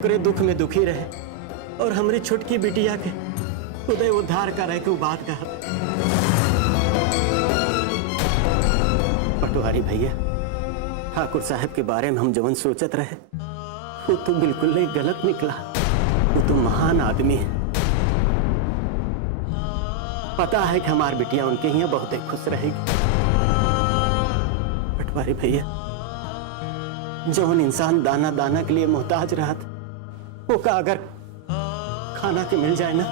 ओकरे दुख में दुखी रहे और हमारी छुटकी बिटिया के उदय उद्धार करे के बात कहा। पटवारी भैया, ठाकुर साहब के बारे में हम जवन सोचत रहे वो तो बिल्कुल ही गलत निकला। वो तो महान आदमी है। पता है कि हमारी बिटिया उनके यहाँ बहुत ही खुश रहेगी। पटवारी भैया, जवन इंसान दाना दाना के लिए मोहताज रहा था वो का अगर खाना के मिल जाए ना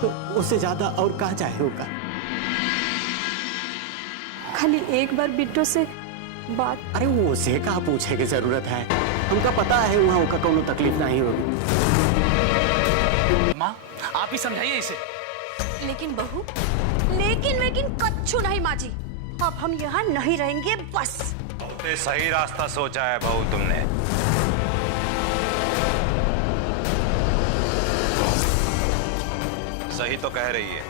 तो उससे ज्यादा और क्या चाहे होगा। खाली एक बार बिट्टो से बात। अरे वो उसे का पूछे की जरूरत है, हमका पता है वहाँ का कोनो तकलीफ नहीं होगी। माँ आप ही समझाइए इसे। लेकिन बहू, लेकिन कच्छु नहीं माँ जी, अब हम यहाँ नहीं रहेंगे बस। बहुत सही रास्ता सोचा है बहू तुमने। सही तो कह रही है।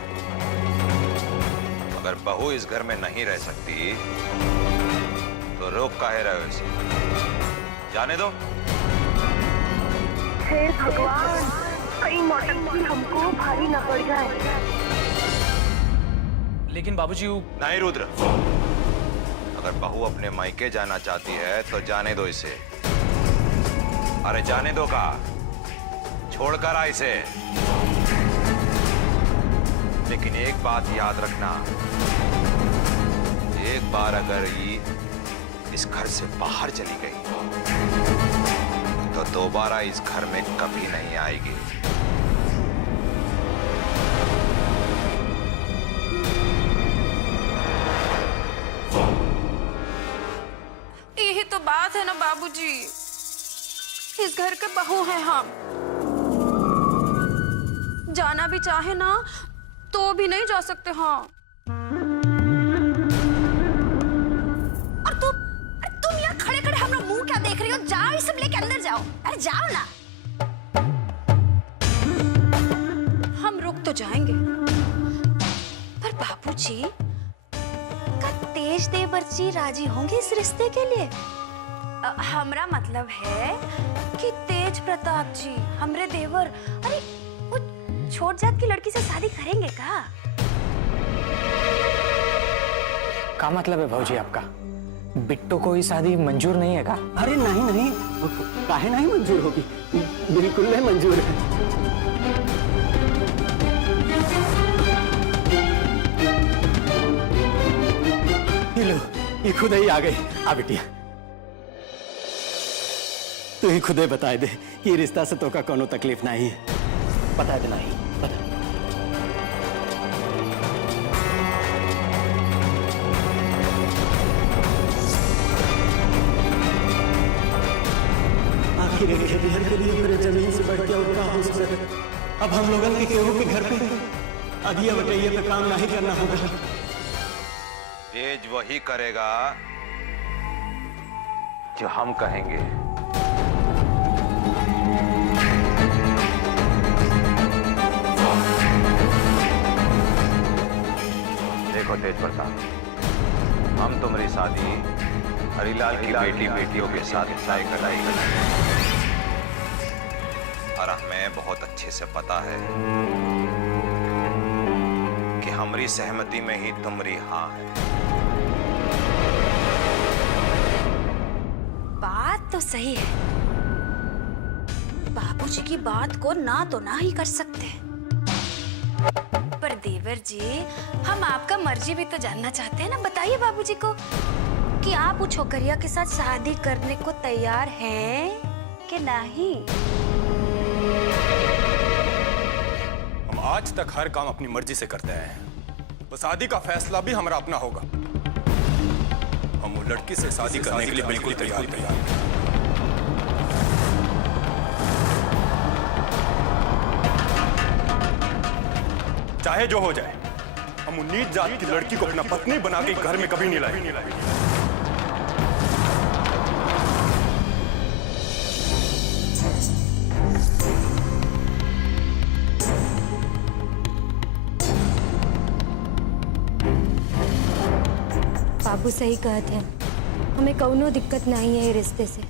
अगर बहू इस घर में नहीं रह सकती तो रोक काहे रहे हो इसे? जाने दो। हे भगवान, कहीं नौटंकी हमको भारी न पड़ जाए। लेकिन बाबूजी नहीं रुद्र, अगर बहू अपने मायके जाना चाहती है तो जाने दो इसे। अरे जाने दो का, छोड़कर आ इसे। लेकिन एक बात याद रखना, एक बार अगर ये इस घर से बाहर चली गई तो दोबारा इस घर में कभी नहीं आएगी। यही तो बात है ना बाबूजी, इस घर के बहू हैं हम। जाना भी चाहे ना तो भी नहीं जा सकते। हाँ, और तुम यहाँ खड़े खड़े हम लोग मुंह क्या देख रही हो? जाओ, ये सब लेके अंदर जाओ। अरे जाओ ना। हम रुक तो जाएंगे, पर बाबूजी का तेज देवर जी राजी होंगे इस रिश्ते के लिए? हमरा मतलब है कि तेज प्रताप जी, हमरे देवर, अरे वो छोट जात की लड़की से शादी करेंगे का? क्या मतलब है भाऊजी आपका? बिट्टो को ही शादी मंजूर नहीं है का? अरे नहीं, काहे नहीं मंजूर होगी, बिल्कुल नहीं मंजूर है। लो, ये खुद ही आ गई। आ बिटिया, तू ही खुदे बता दे कि रिश्ता से तो का कोनो तकलीफ नहीं है। बता दे। नहीं बता। आखिर एक खेतिहर के लिए मेरे जमीन से बढ़ के और का हो सकता है। अब हम लोगों के केहू के घर पे अदिया बटैया पे काम नहीं करना होगा। तेज वही करेगा जो हम कहेंगे। देखो तेज प्रताप, हम तुम्हारी शादी हरिलाल की बेटियों के साथ तय कराएंगे और हमें बहुत अच्छे से पता है कि हमारी सहमति में ही तुम्हारी हाँ है। बात तो सही है, बाबूजी की बात को ना तो ना ही कर सकते। पर देवर जी, हम आपका मर्जी भी तो जानना चाहते हैं ना। बताइए बाबूजी को कि आप उस छोकरिया के साथ शादी करने को तैयार हैं कि नहीं? हम आज तक हर काम अपनी मर्जी से करते हैं, तो शादी का फैसला भी हमारा अपना होगा। हम वो लड़की से शादी करने के लिए बिल्कुल तैयार हैं। चाहे जो हो जाए, हम उन नीच जात की लड़की को अपना पत्नी बना के घर में कभी नहीं लाएंगे। बाबू सही कहते हैं, हमें कौनो दिक्कत नहीं है ये रिश्ते से।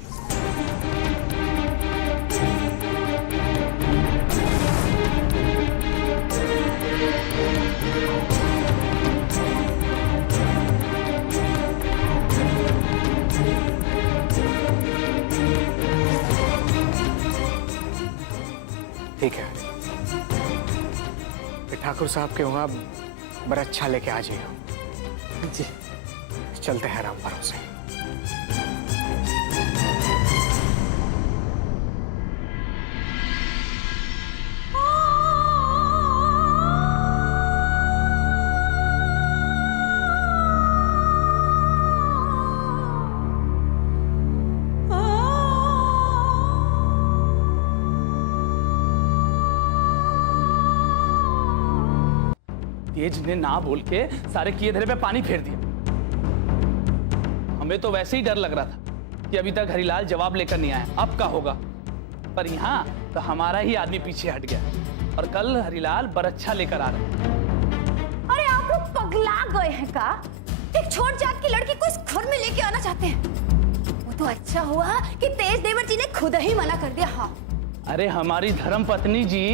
ठीक है, फिर ठाकुर साहब के वहां बड़ा अच्छा लेके आ जाइए जी। चलते हैं राम भरोसे। तेज ने ना बोल के सारे किए धरे पे पानी फेर दिया। हमें तो वैसे ही डर लग रहा था कि अभी तक हरिलाल जवाब लेकर नहीं आया, अब क्या होगा। पर यहाँ तो हमारा ही आदमी पीछे हट गया और कल हरिलाल बरच्छा लेकर आ रहा। अरे आप लोग पगला गए हैं का? एक छोट जात की लड़की को इस घर में लेके आना चाहते हैं? वो तो अच्छा हुआ कि तेज देवर जी ने खुद ही मना कर दिया। हाँ अरे हमारी धर्म पत्नी जी,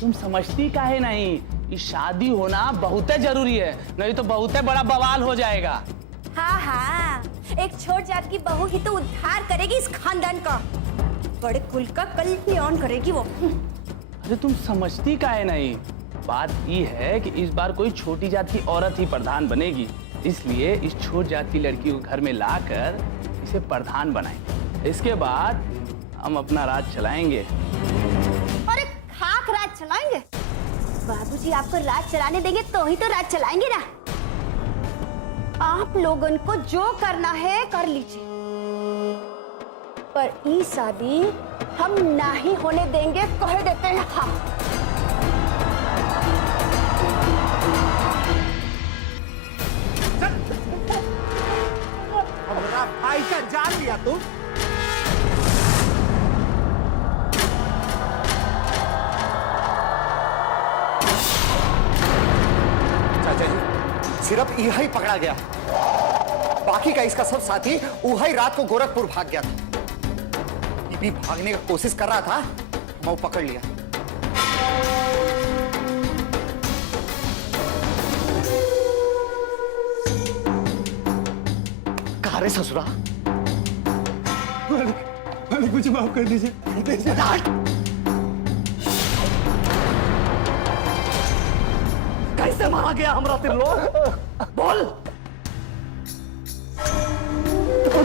तुम समझती काहे नहीं, ये शादी होना बहुत जरूरी है, नहीं तो बहुत बड़ा बवाल हो जाएगा। हाँ हाँ, एक छोट जात की बहू ही तो उद्धार करेगी इस खानदान का, बड़े कुल का कल्याण करेगी वो। अरे तुम समझती काहे नहीं, बात ये है कि इस बार कोई छोटी जात की औरत ही प्रधान बनेगी, इसलिए इस छोट जात की लड़की को घर में लाकर इसे प्रधान बनाएंगे। इसके बाद हम अपना राज चलाएंगे। अरे खाक राज चलाएंगे? बाबूजी आपको राज चलाने देंगे तो ही तो राज चलाएंगे ना। आप लोगों को जो करना है कर लीजिए, पर ये शादी हम नहीं होने देंगे, कह देते हैं हम। हमारा भाई का जान लिया तू। सिर्फ यही पकड़ा गया, बाकी का इसका सब साथी वही रात को गोरखपुर भाग गया था। ये भी भागने का कोशिश कर रहा था, मैं पकड़ लिया। कहाँ रे ससुरा? मुझे माफ कर दीजिए। कैसे मारा गया हमरा त्रिलोक? बोल। तो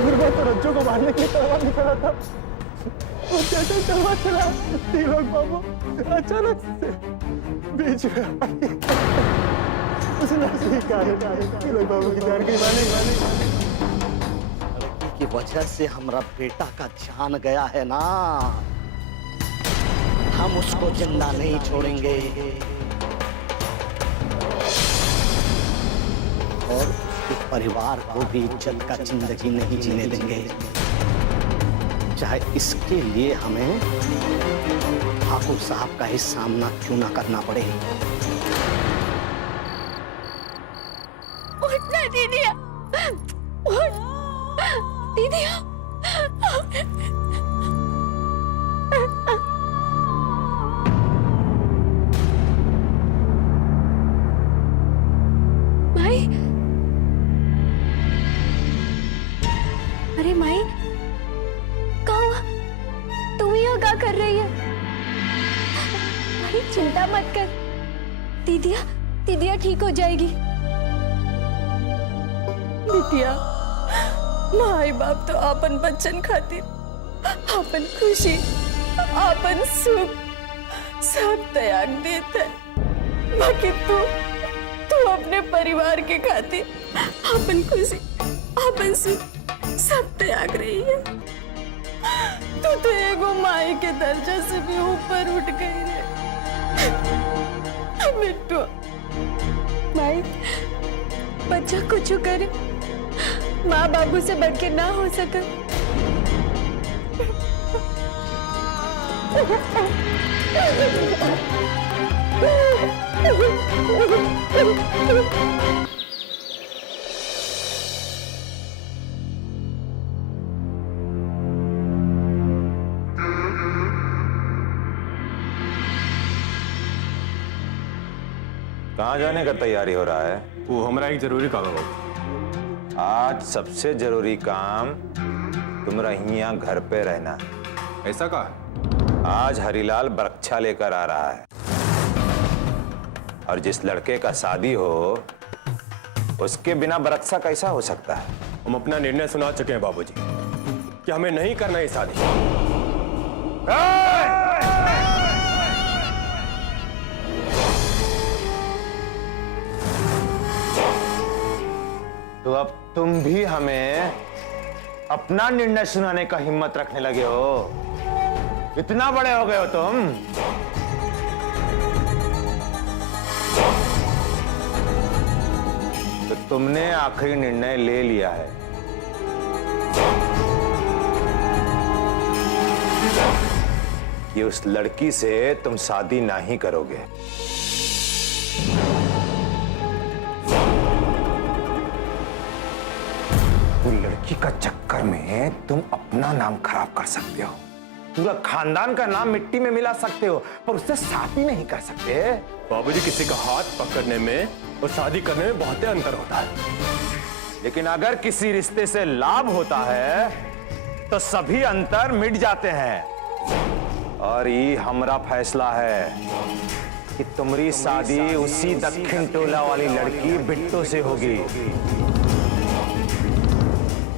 रज्जू को मारने के लिए तलवार निकला था, वो जैसे तलवार चला त्रिलोक बाबू अचानक से बीच में उसने त्रिलोक बाबू की जान गई। लड़की की वजह से हमरा बेटा का जान गया है ना, हम उसको जिंदा नहीं छोड़ेंगे और उसके परिवार को भी इज्जत का जिंदगी नहीं जीने देंगे, चाहे इसके लिए हमें ठाकुर साहब का ही सामना क्यों ना करना पड़े। उठना दीदिया, उठ दीदिया। माई, अरे माई, क्या हुआ? तुम यहाँ क्या कर रही है? माई चिंता मत कर, दीदिया दीदिया ठीक हो जाएगी। बिटिया, माई बाप तो आपन बच्चन खातिर आपन खुशी आपन सुख सब त्याग देते, बाकी तू अपने परिवार के खातिर आपन खुशी आपन सुख सब त्याग रही है। तू तो एगो माई के दर्जा से भी ऊपर उठ गई रे बिट्टू। माई, बच्चा कुछ करे, माँ बाबू से बढ़ के ना हो सका। कहाँ जाने का तैयारी हो रहा है? वो हमारा एक जरूरी काम है बाबू। आज सबसे जरूरी काम तुम्हारा यहाँ घर पे रहना। ऐसा कहा? आज हरीलाल बरक्षा लेकर आ रहा है, और जिस लड़के का शादी हो उसके बिना बरक्षा कैसा हो सकता है? हम अपना निर्णय सुना चुके हैं बाबूजी कि हमें नहीं करना ये शादी। तो अब तुम भी हमें अपना निर्णय सुनाने का हिम्मत रखने लगे हो? इतना बड़े हो गए हो तुम? तो तुमने आखिरी निर्णय ले लिया है कि उस लड़की से तुम शादी नहीं करोगे। वो लड़की का चक्कर में तुम अपना नाम खराब कर सकते हो, पूरा खानदान का नाम मिट्टी में मिला सकते हो, पर उससे शादी नहीं कर सकते। बाबूजी, किसी का हाथ पकड़ने में और शादी करने में बहुत अंतर होता है। लेकिन अगर किसी रिश्ते से लाभ होता है तो सभी अंतर मिट जाते हैं। और ये हमारा फैसला है कि तुम्हारी शादी उसी दक्षिण टोला वाली लड़की बिट्टू से होगी।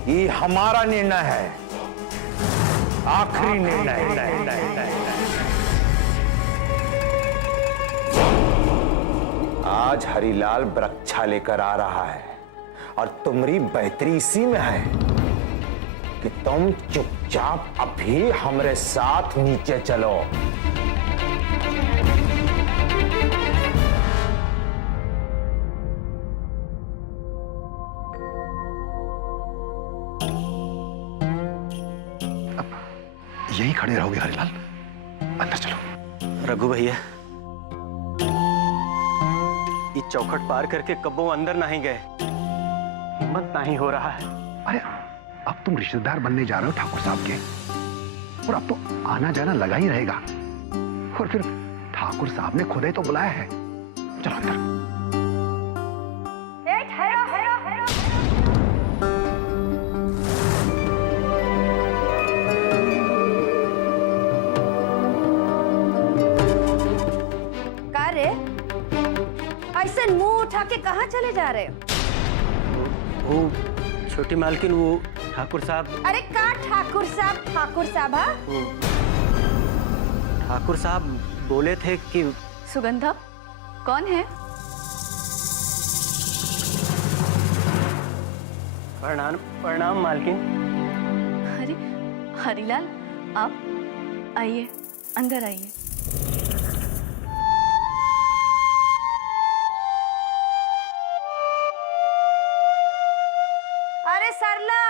ये हमारा निर्णय है, आखिरी निर्णय। आज हरीलाल बरक्षा लेकर आ रहा है और तुम्हारी बेहतरी इसी में है कि तुम चुपचाप अभी हमारे साथ नीचे चलो। यहीं खड़े रहोगे हरिलाल? अंदर चलो। रघु भैया, ये चौखट पार करके कब्बों अंदर नहीं गए, हिम्मत नहीं हो रहा है। अरे अब तुम रिश्तेदार बनने जा रहे हो ठाकुर साहब के, और अब तो आना जाना लगा ही रहेगा। और फिर ठाकुर साहब ने खुद ही तो बुलाया है। चलो अंदर। ऐसे मुंह उठा के कहाँ चले जा रहे हो? वो छोटी मालकिन, वो ठाकुर साहब। अरे का ठाकुर साहब? ठाकुर साहब? हाँ, ठाकुर साहब बोले थे कि सुगंधा कौन है? प्रणाम प्रणाम मालकिन। अरे हरिलाल, आप आइए, अंदर आइए। अरे सरला,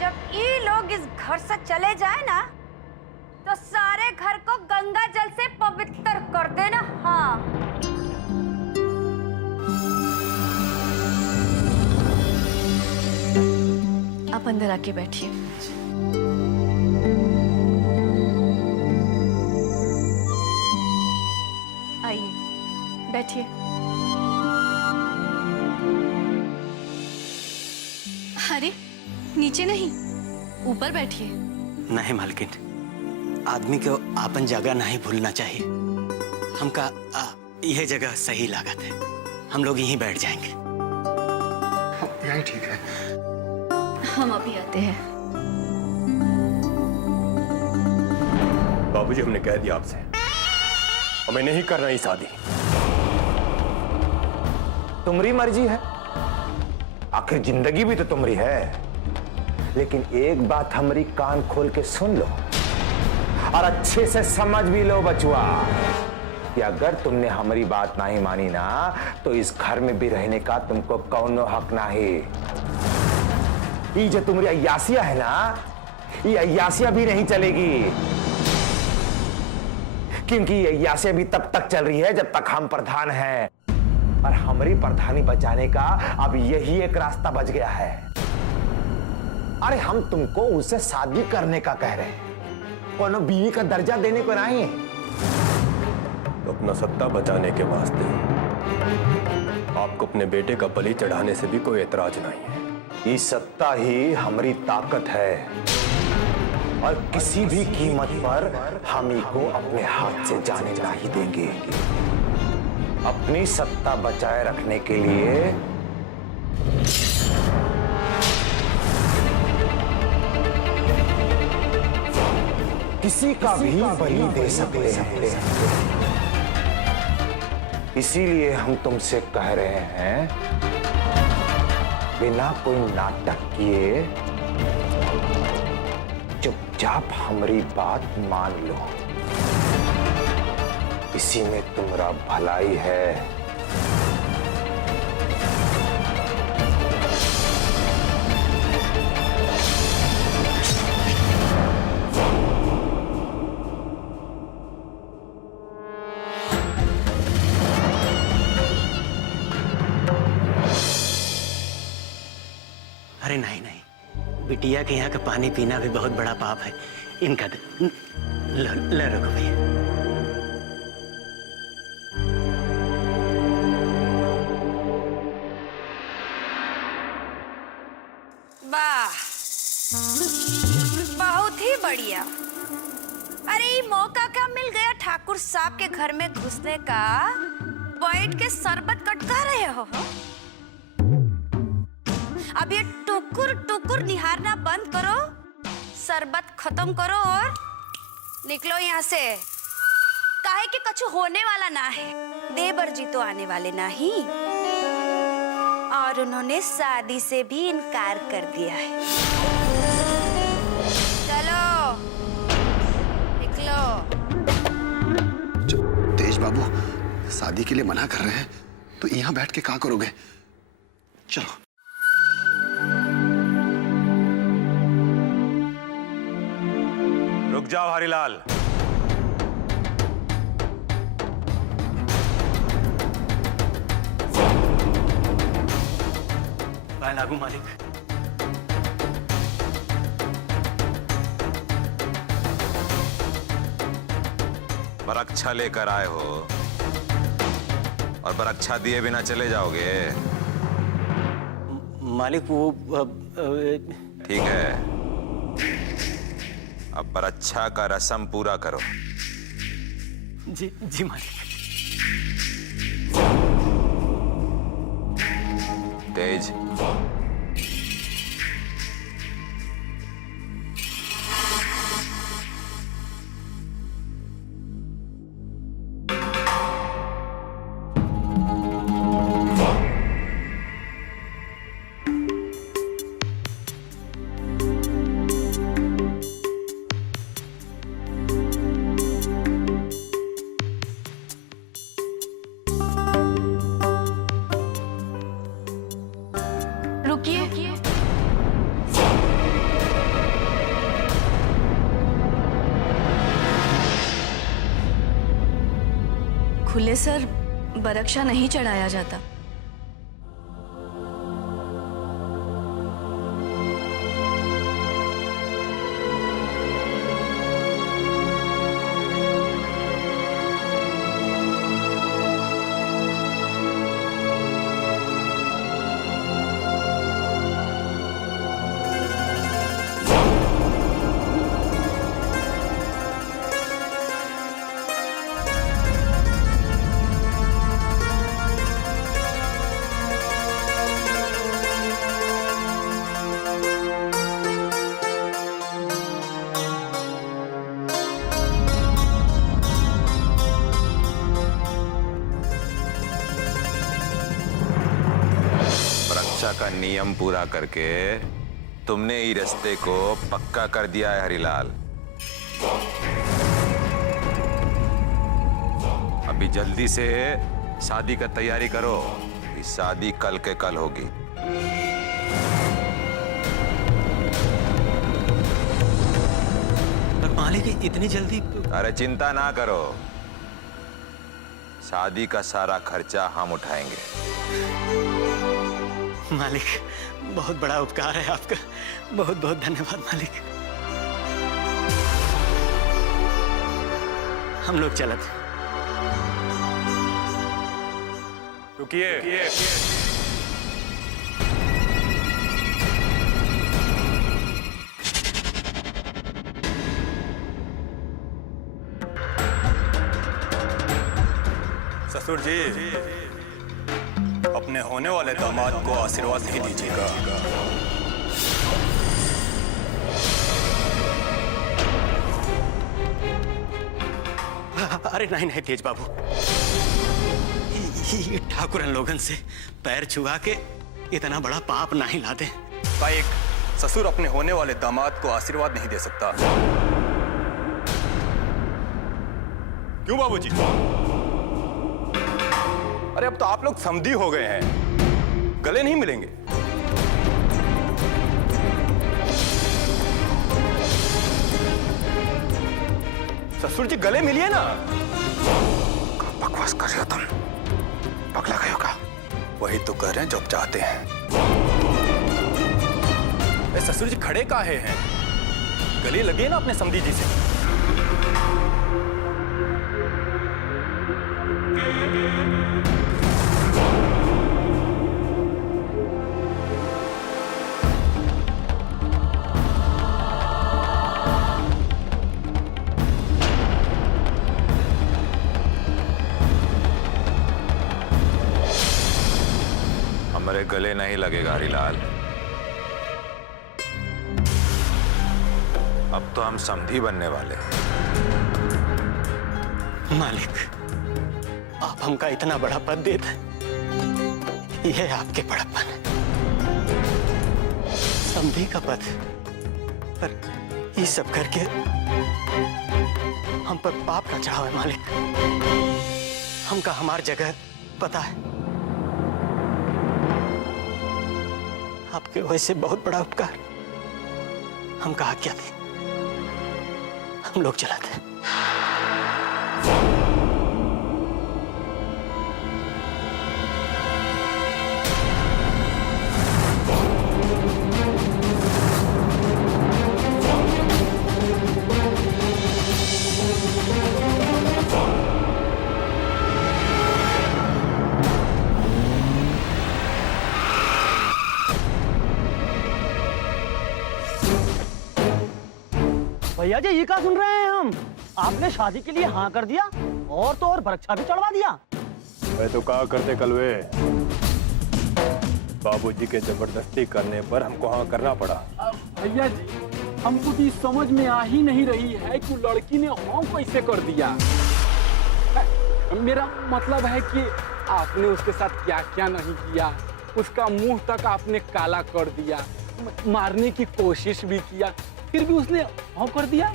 जब ये लोग इस घर से चले जाए ना, तो सारे घर को गंगा जल से पवित्र कर देना। हाँ, आप अंदर आके बैठिए। आइए, बैठिए। अरे नीचे नहीं, ऊपर बैठिए। नहीं मालकिन, आदमी को आपन जगह नहीं भूलना चाहिए। हमका यह जगह सही लागत है, हम लोग यहीं बैठ जाएंगे। यही ठीक है। हम अभी आते हैं। बाबूजी, हमने कह दिया आपसे, हमें नहीं करना ये शादी। तुम्हारी मर्जी है, आखिर जिंदगी भी तो तुम्हारी है। लेकिन एक बात हमारी कान खोल के सुन लो और अच्छे से समझ भी लो बचुआ, कि अगर तुमने हमारी बात नहीं मानी ना, तो इस घर में भी रहने का तुमको कौनो हक नहीं। ये जो तुम्हारी अय्यासिया है ना, ये अय्यासिया भी नहीं चलेगी, क्योंकि ये अय्यासिया भी तब तक चल रही है जब तक हम प्रधान हैं, और हमारी प्रधानी बचाने का अब यही एक रास्ता बच गया है। अरे हम तुमको उससे शादी करने का कह रहे हैं, कोनो बीवी का दर्जा देने को नहीं। तो अपना सत्ता बचाने के वास्ते आपको अपने बेटे का बलि चढ़ाने से भी कोई एतराज नहीं है। ये सत्ता ही हमारी ताकत है, और किसी भी कीमत पर हम ही को अपने हाथ से जाने नहीं देंगे। अपनी सत्ता बचाए रखने के लिए किसी का भी बलि दे सकते हैं। इसीलिए हम तुमसे कह रहे हैं, बिना कोई नाटक किए चुपचाप हमारी बात मान लो। इसी में तुम्हारा भलाई है। अरे नहीं नहीं, बिटिया के यहाँ का पानी पीना भी बहुत बड़ा पाप है। इनका लो रखो भैया। वाह, बहुत ही बढ़िया। अरे ये मौका क्या मिल गया ठाकुर साहब के घर में घुसने का। बैठ के शरबत कटका रहे हो। अब ये टुकुर टुकुर निहारना बंद करो, शरबत खत्म करो और निकलो यहाँ से। काहे कि कुछ होने वाला ना है। देवर जी तो आने वाले नहीं, और उन्होंने शादी से भी इनकार कर दिया है। चलो निकलो। जब तेज बाबू शादी के लिए मना कर रहे हैं तो यहाँ बैठ के क्या करोगे? चलो। रुक जाओ हरिलाल। लागू मालिक। बरक्षा लेकर आए हो और बरक्षा दिए बिना चले जाओगे? मालिक वो ठीक है, अब बरक्षा का रस्म पूरा करो। जी जी मालिक। तेज, रुकिए। खुले सर बरक्षा नहीं चढ़ाया जाता। का नियम पूरा करके तुमने ही रास्ते को पक्का कर दिया है हरिलाल। अभी जल्दी से शादी का तैयारी करो। इस शादी कल के कल होगी। पर मालिक इतनी जल्दी? अरे चिंता ना करो, शादी का सारा खर्चा हम उठाएंगे। मालिक बहुत बड़ा उपकार है आपका, बहुत बहुत धन्यवाद मालिक। हम लोग चलत। रुकिए। ससुर जी, अपने होने वाले दामाद को आशीर्वाद नहीं दीजिएगा। अरे नहीं नहीं तेज बाबू, ये ठाकुरन लोगन से पैर छुआ के इतना बड़ा पाप नहीं लाते। एक ससुर अपने होने वाले दामाद को आशीर्वाद नहीं दे सकता। क्यों बाबूजी? अरे अब तो आप लोग समधी हो गए हैं, गले नहीं मिलेंगे। ससुर जी गले मिलिए ना। बकवास कर रहे हो तुम? पगला गए हो का? वही तो कह रहे हैं जो आप चाहते हैं। ससुर जी खड़े काहे हैं? गले लगे ना अपने समधी जी से। हमारे गले नहीं लगेगा हरिलाल। अब तो हम समधी बनने वाले हैं। मालिक, आप हमका इतना बड़ा पद देते, यह आपके बड़प्पन है। समधी का पद, पर ये सब करके हम पर पाप का चाव है मालिक। हमका हमार जगह पता है। आपके वैसे बहुत बड़ा उपकार हमका आज्ञा दी, हम लोग चलाते हैं। भैया जी, ये क्या सुन रहे हैं हम? आपने शादी के लिए हाँ कर दिया और तो और वृक्षा भी चढ़वा दिया। मैं तो कहा करते कलवे, बाबूजी के जबरदस्ती करने पर हमको हाँ करना पड़ा। भैया जी, हमको तो समझ में आ ही नहीं रही है कि लड़की ने हाँ कैसे कर दिया। मेरा मतलब है कि आपने उसके साथ क्या क्या नहीं किया। उसका मुंह तक आपने काला कर दिया, मारने की कोशिश भी किया, फिर भी उसने हाँ कर दिया।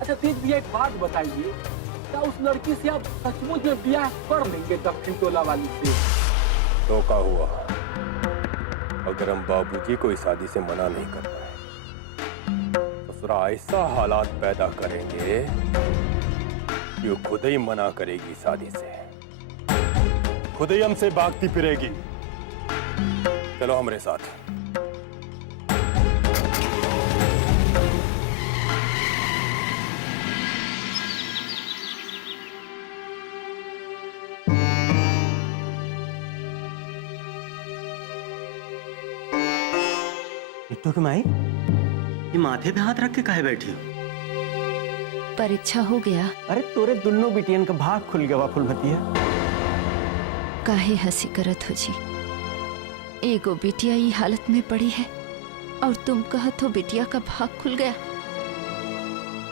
अच्छा तेज भैया, एक बात बताइए, क्या उस लड़की से आप सचमुच में ब्याह कर लेंगे दक्षिण टोला वाली से? तो क्या हुआ अगर हम बाबूजी को इस शादी से मना नहीं कर पाए? ससुरा ऐसा हालात पैदा करेंगे कि वो खुद ही मना करेगी शादी से, खुद ही हमसे भागती फिरेगी। चलो हमारे साथ। बिट्टू की माई, ये माथे पे हाथ रख के काहे बैठी हो? परीक्षा हो गया। अरे तोरे दोनों बिटियन का भाग खुल गया फुलमतिया। काहे हंसी करत हो जी? एगो बिटिया ये हालत में पड़ी है और तुम कहत हो बिटिया का भाग खुल गया।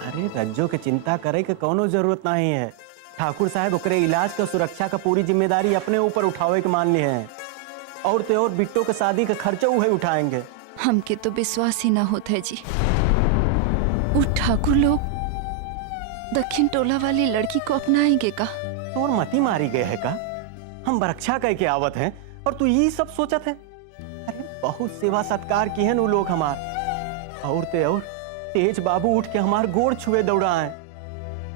अरे रज्जो के चिंता करे के कोनो जरूरत नहीं है। ठाकुर साहब ओकरे इलाज का सुरक्षा का पूरी जिम्मेदारी अपने ऊपर उठावे के मान लिए हैं, और तो और बिट्टो के शादी का खर्चा वही उठाएंगे। हमके तो विश्वास ही ना होता है जी। वो ठाकुर लोग दक्षिण टोला वाली लड़की को अपनाएंगे का? तोर मती मारी गए है का? हम रक्षा कह के आवत हैं और तू ये सब सोचत है? अरे बहुत सेवा सत्कार की है नु लोग हमार, और ते और तेज बाबू उठ के हमार गोड़ छुए दौड़ा है,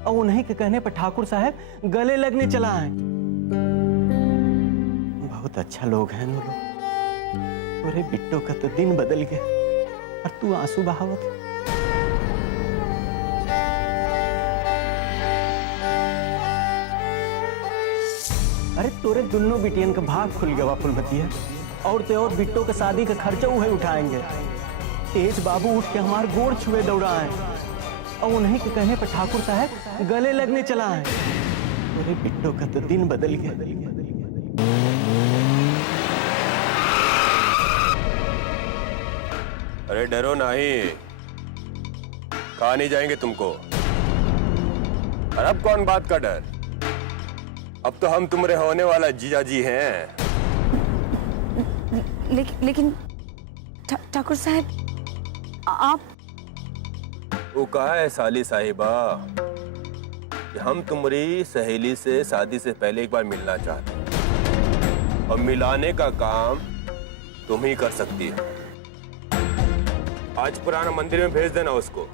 और उन्हीं के कहने पर ठाकुर साहब गले लगने चला है। बहुत अच्छा लोग हैं नु लोग। अरे बिट्टो का तो दिन बदल गया और तू आंसू बहावत। अरे तोरे दोनों बिटियन का भाग खुल गया फुलमतिया, और ते और बिट्टो के शादी का खर्चा वही उठाएंगे। तेज बाबू उठ के हमार गोड़ छुए दौड़ा है, और उन्हीं के कहने पर ठाकुर साहब गले लगने चला है। मेरे बिट्टो का तो दिन बदल गया। अरे डरो नहीं, खा नहीं जाएंगे तुमको। और अब कौन बात का डर? अब तो हम तुम्हारे होने वाला जीजा जी हैं। लेकिन ठाकुर साहब आप। वो कहा है साली साहिबा कि हम तुम्हारी सहेली से शादी से पहले एक बार मिलना चाहते हैं, और मिलाने का काम तुम ही कर सकती हो। आज पुराना मंदिर में भेज देना उसको,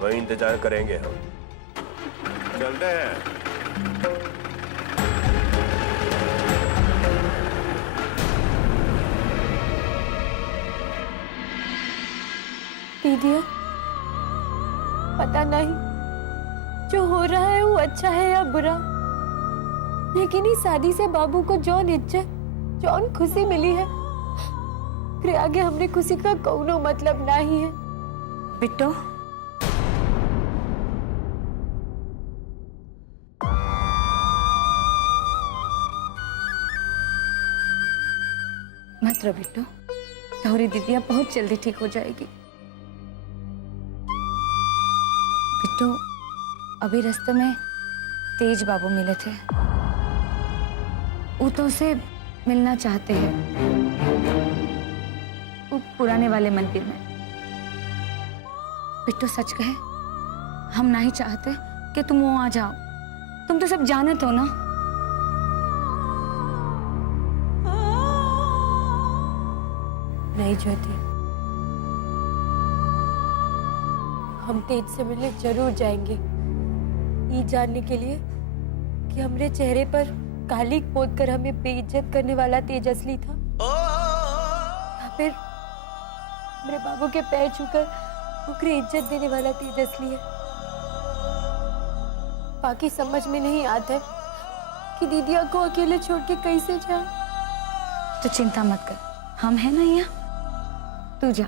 वही इंतजार करेंगे हम। चलते हैं। दीदिया, पता नहीं जो हो रहा है वो अच्छा है या बुरा, लेकिन इस शादी से बाबू को जौन इज्जत, जौन खुशी मिली है, फिर आगे हमने खुशी का कौनो मतलब नहीं है। बिट्टो, मत रो बिट्टो, तुम्हारी दीदिया बहुत जल्दी ठीक हो जाएगी। बिट्टो, अभी रास्ते में तेज बाबू मिले थे, वो तो उसे मिलना चाहते हैं, वो पुराने वाले मंदिर में। बिट्टो सच कहे, हम नहीं चाहते कि तुम वहां आ जाओ। तुम तो सब जानत हो ना। नहीं ज्योति, हम तेज से मिलने जरूर जाएंगे, ये जानने के लिए कि हमरे चेहरे पर कालिक पोत कर हमें बेइज्जत करने वाला तेज असली था, या फिर मेरे बाबू के पैर छूकर उनकी इज्जत देने वाला तेज असली है। बाकी समझ में नहीं आता है कि दीदिया को अकेले छोड़ के कैसे जाए। तो चिंता मत कर, हम हैं ना यहाँ, तू जा।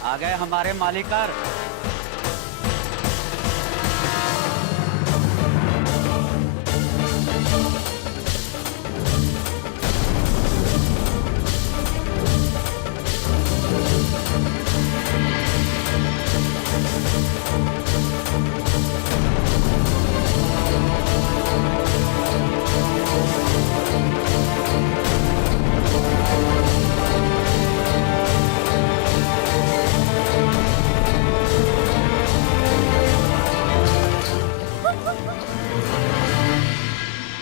आ गए हमारे मालिकार।